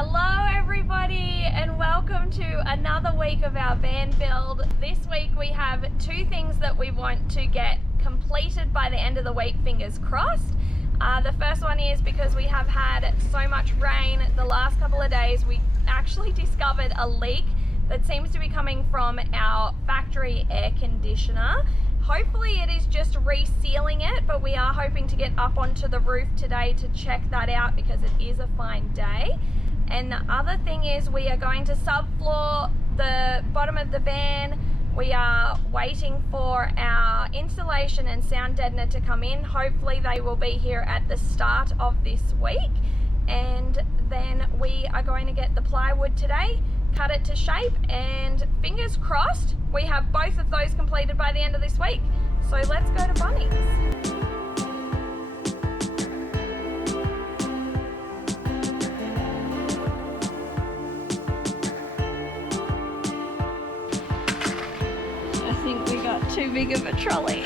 Hello everybody and welcome to another week of our van build. This week we have two things that we want to get completed by the end of the week, fingers crossed. The first one is because we have had so much rain the last couple of days, we actually discovered a leak that seems to be coming from our factory air conditioner. Hopefully it is just resealing it, but we are hoping to get up onto the roof today to check that out because it is a fine day. And the other thing is we are going to subfloor the bottom of the van. We are waiting for our installation and sound deadener to come in. Hopefully they will be here at the start of this week. And then we are going to get the plywood today, cut it to shape, and fingers crossed we have both of those completed by the end of this week. So let's go to Bunnings. Too big of a trolley.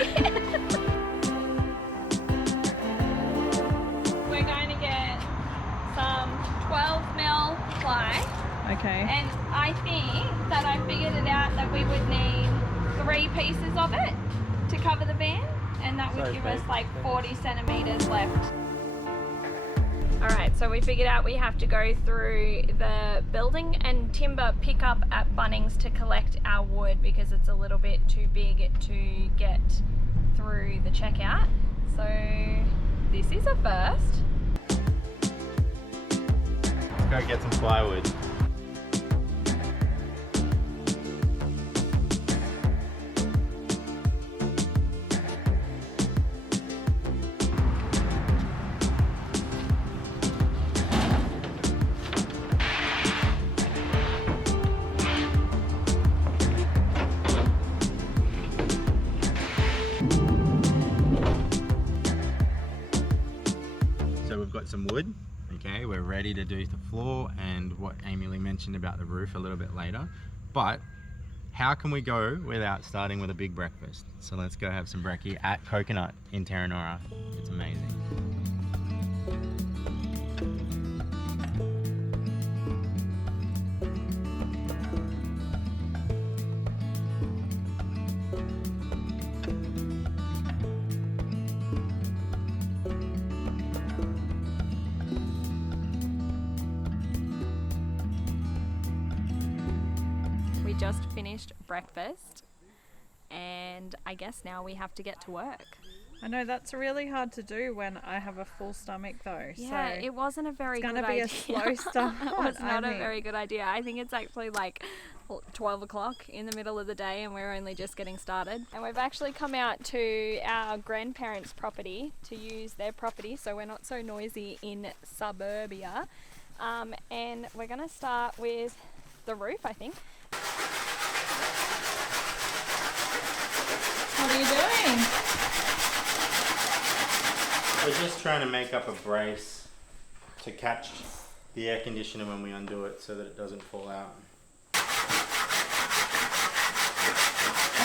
We're going to get some 12mm ply. Okay. And I think that I figured it out that we would need 3 pieces of it to cover the van, and that would give us like 40 centimeters left. Alright, so we figured out we have to go through the building and timber pickup at Bunnings to collect our wood because it's a little bit too big to get through the checkout. So this is a first. Let's go get some plywood. Some wood. Okay, we're ready to do the floor and what Amy Lee mentioned about the roof a little bit later, but how can we go without starting with a big breakfast? So let's go have some brekkie at Coconut in Terranora. It's amazing. We just finished breakfast and I guess now we have to get to work. I know that's really hard to do when I have a full stomach though. Yeah, so it wasn't a very good idea. It's going to be a slow start. It was not a very good idea. I think it's actually like 12 o'clock in the middle of the day and we're only just getting started. And we've actually come out to our grandparents' property to use their property so we're not so noisy in suburbia. And we're going to start with the roof, I think. What are you doing? We're just trying to make up a brace to catch the air conditioner when we undo it so that it doesn't fall out. I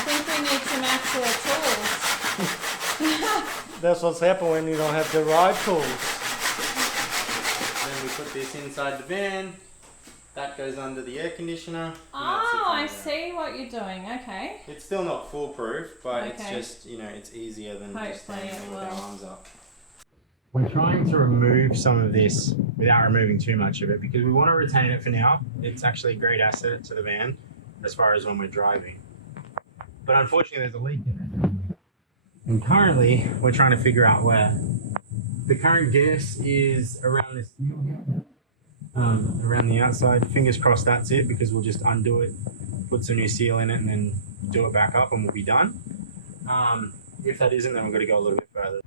think we need some actual tools. That's what's happened when you don't have the right tools. Then we put this inside the van. That goes under the air conditioner. Oh, I see what you're doing. Okay. It's still not foolproof, but Okay. it's just, you know, it's easier than just Hopefully standing it there with our will. arms up. We're trying to remove some of this without removing too much of it because we want to retain it for now. It's actually a great asset to the van as far as when we're driving. But unfortunately there's a leak in it. And currently we're trying to figure out where. The current guess is around this seal here. Around the outside. Fingers crossed that's it because we'll just undo it, put some new seal in it and then do it back up and we'll be done. If that isn't, then we're going to go a little bit further.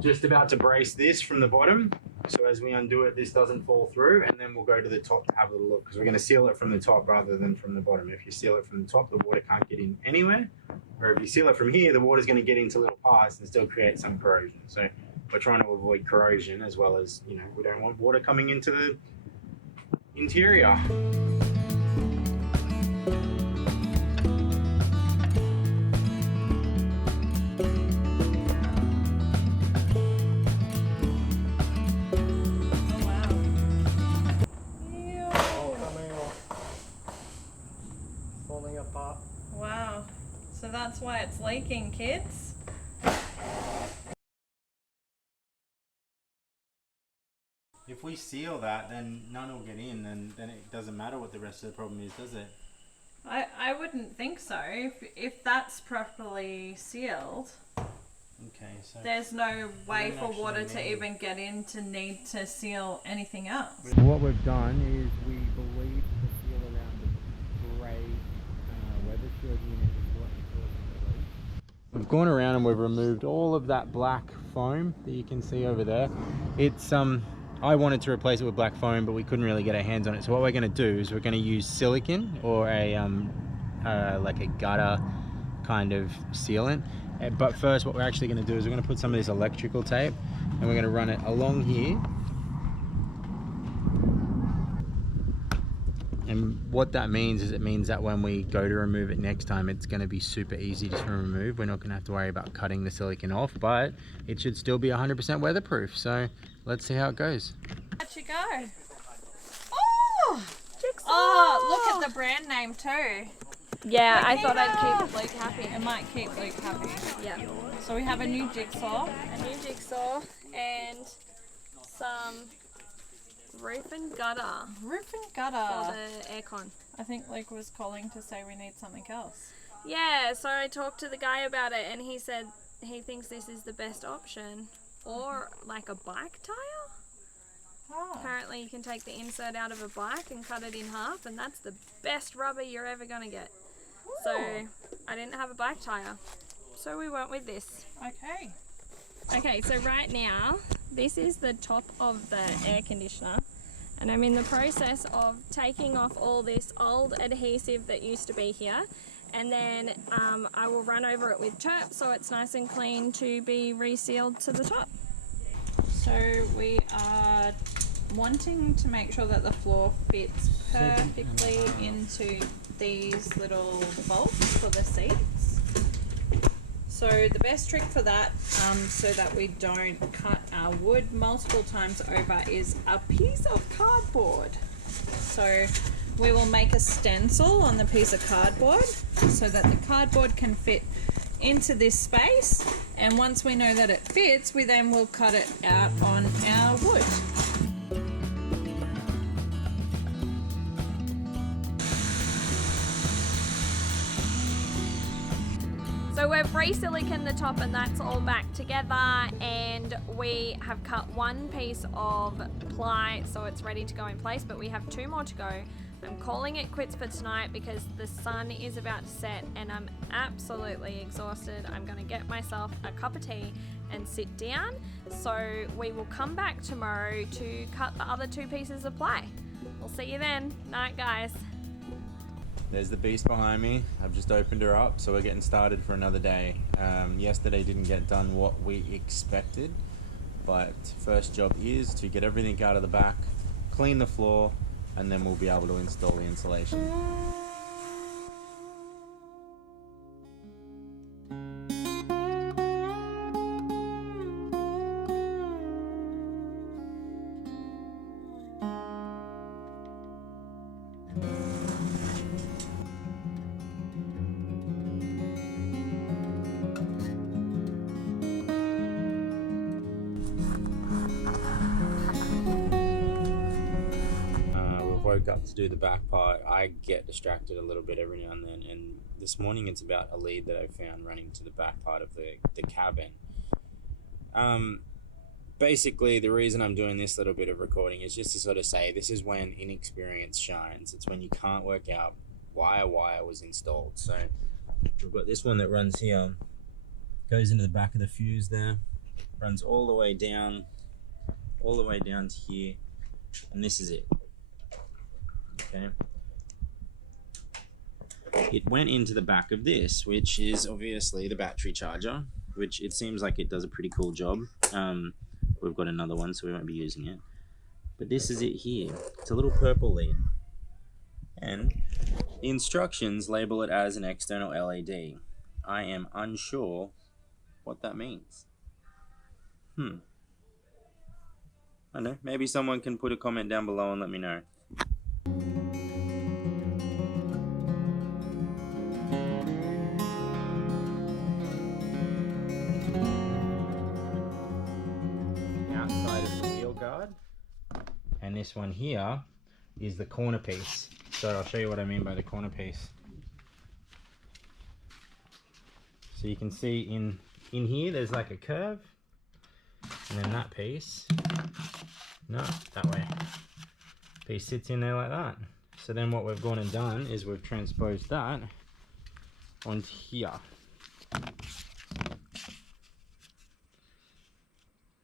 Just about to brace this from the bottom so as we undo it this doesn't fall through, and then we'll go to the top to have a little look because we're going to seal it from the top rather than from the bottom. If you seal it from the top, the water can't get in anywhere, or if you seal it from here, the water's going to get into little parts and still create some corrosion. So we're trying to avoid corrosion as well as, you know, we don't want water coming into the interior. That's why it's leaking, kids. If we seal that, then none will get in, and then it doesn't matter what the rest of the problem is, does it? I wouldn't think so. If that's properly sealed, Okay, so there's no way don't for actually water to need- even get in to need to seal anything else. What we've done is we believe the seal around the grey weather shield unit is what is causing the leak. We've gone around and we've removed all of that black foam that you can see over there. It's I wanted to replace it with black foam, but we couldn't really get our hands on it. So what we're going to do is we're going to use silicone or a like a gutter kind of sealant. But first, what we're actually going to do is we're going to put some of this electrical tape and we're going to run it along here. And what that means is it means that when we go to remove it next time, it's going to be super easy to remove. We're not going to have to worry about cutting the silicone off, but it should still be 100% weatherproof. So let's see how it goes. How'd you go? Oh! Jigsaw! Oh, look at the brand name too. Yeah, I thought I'd keep Luke happy. It might keep Luke happy. Yeah. So we have a new jigsaw. A new jigsaw and some roof and gutter Roof and for gutter. the aircon. I think Luke was calling to say we need something else. Yeah, so I talked to the guy about it and he said he thinks this is the best option. Or like a bike tire. Oh. Apparently you can take the insert out of a bike and cut it in half, and that's the best rubber you're ever gonna get. So I didn't have a bike tire, so we went with this. Okay. Okay, so right now this is the top of the air conditioner, and I'm in the process of taking off all this old adhesive that used to be here, and then I will run over it with turp so it's nice and clean to be resealed to the top. So we are wanting to make sure that the floor fits perfectly into these little bolts for the seats. So the best trick for that, so that we don't cut our wood multiple times over, is a piece of cardboard. So we will make a stencil on the piece of cardboard so that the cardboard can fit into this space, and once we know that it fits, we then will cut it out on our wood. So we've re-siliconed the top and that's all back together, and we have cut one piece of ply so it's ready to go in place, but we have two more to go. I'm calling it quits for tonight because the sun is about to set and I'm absolutely exhausted. I'm going to get myself a cup of tea and sit down. So we will come back tomorrow to cut the other two pieces of ply. We'll see you then. Night, guys. There's the beast behind me. I've just opened her up, so we're getting started for another day. Yesterday didn't get done what we expected, but first job is to get everything out of the back, clean the floor, and then we'll be able to install the insulation. Woke up to do the back part. I get distracted a little bit every now and then, and this morning it's about a lead that I found running to the back part of the cabin. Basically the reason I'm doing this little bit of recording is just to sort of say this is when inexperience shines. It's when you can't work out why a wire was installed. So we've got this one that runs here, goes into the back of the fuse there, runs all the way down to here, and this is it. Okay. It went into the back of this, which is obviously the battery charger, which it seems like it does a pretty cool job. We've got another one, so we won't be using it. But this is it here. It's a little purple lead. And the instructions label it as an external LED. I am unsure what that means. I don't know. Maybe someone can put a comment down below and let me know. this one here is the corner piece. So I'll show you what I mean by the corner piece. So you can see in here there's like a curve, and then that piece, no, that way, piece sits in there like that. So then what we've gone and done is we've transposed that onto here.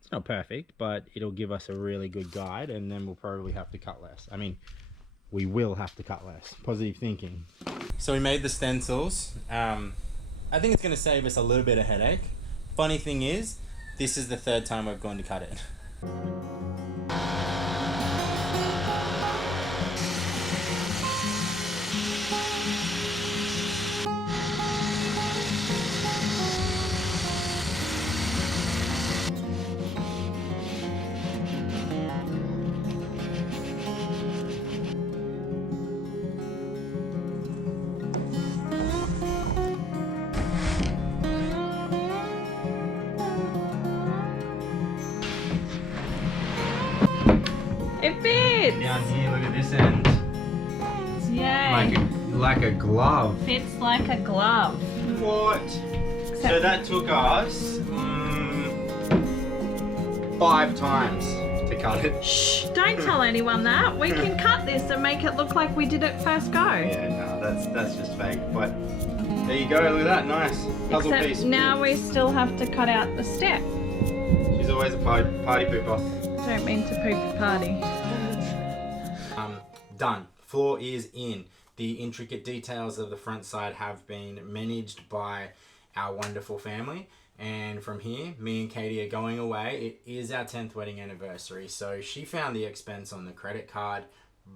It's not perfect, but it'll give us a really good guide, and then we'll probably have to cut less. I mean, we will have to cut less. Positive thinking. So we made the stencils. I think it's going to save us a little bit of headache. Funny thing is, this is the third time we've gone to cut it. It fits! Down here, look at this end. Yay! Like a glove. Fits like a glove. What? So that took us 5 times to cut it. Shh! Don't tell anyone that. We can cut this and make it look like we did it first go. Yeah, no, that's just fake. But there you go. Look at that, nice puzzle Except piece. now we still have to cut out the step. She's always a party pooper. Don't mean to poop a party. Done. Floor is in. The intricate details of the front side have been managed by our wonderful family, and from here me and Katie are going away. It is our 10th wedding anniversary, so she found the expense on the credit card,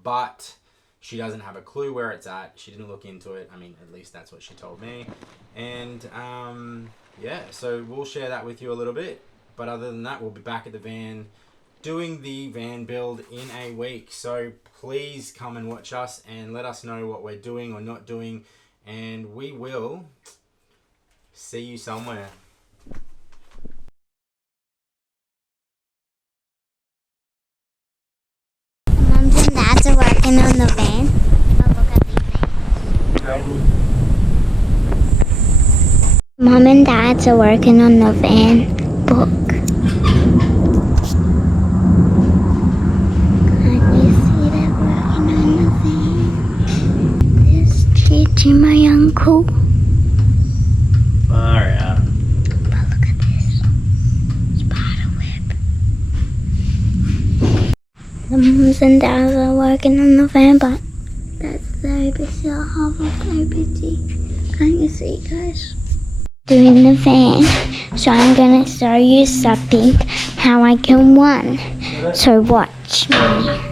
but she doesn't have a clue where it's at. She didn't look into it. I mean, at least that's what she told me. And yeah, so we'll share that with you a little bit, but other than that, we'll be back at the van doing the van build in a week. So please come and watch us and let us know what we're doing or not doing, and we will see you somewhere. Mums and dads are working on the van. Oh, look at these things. Mom and dads are working on the van book. To my uncle. Far out. But look at this. Spider web. The mums and dads are working on the van, but that's very busy. I'll have a very busy. Can't you see, guys? Doing the van. So I'm gonna show you something how I can run. So watch me.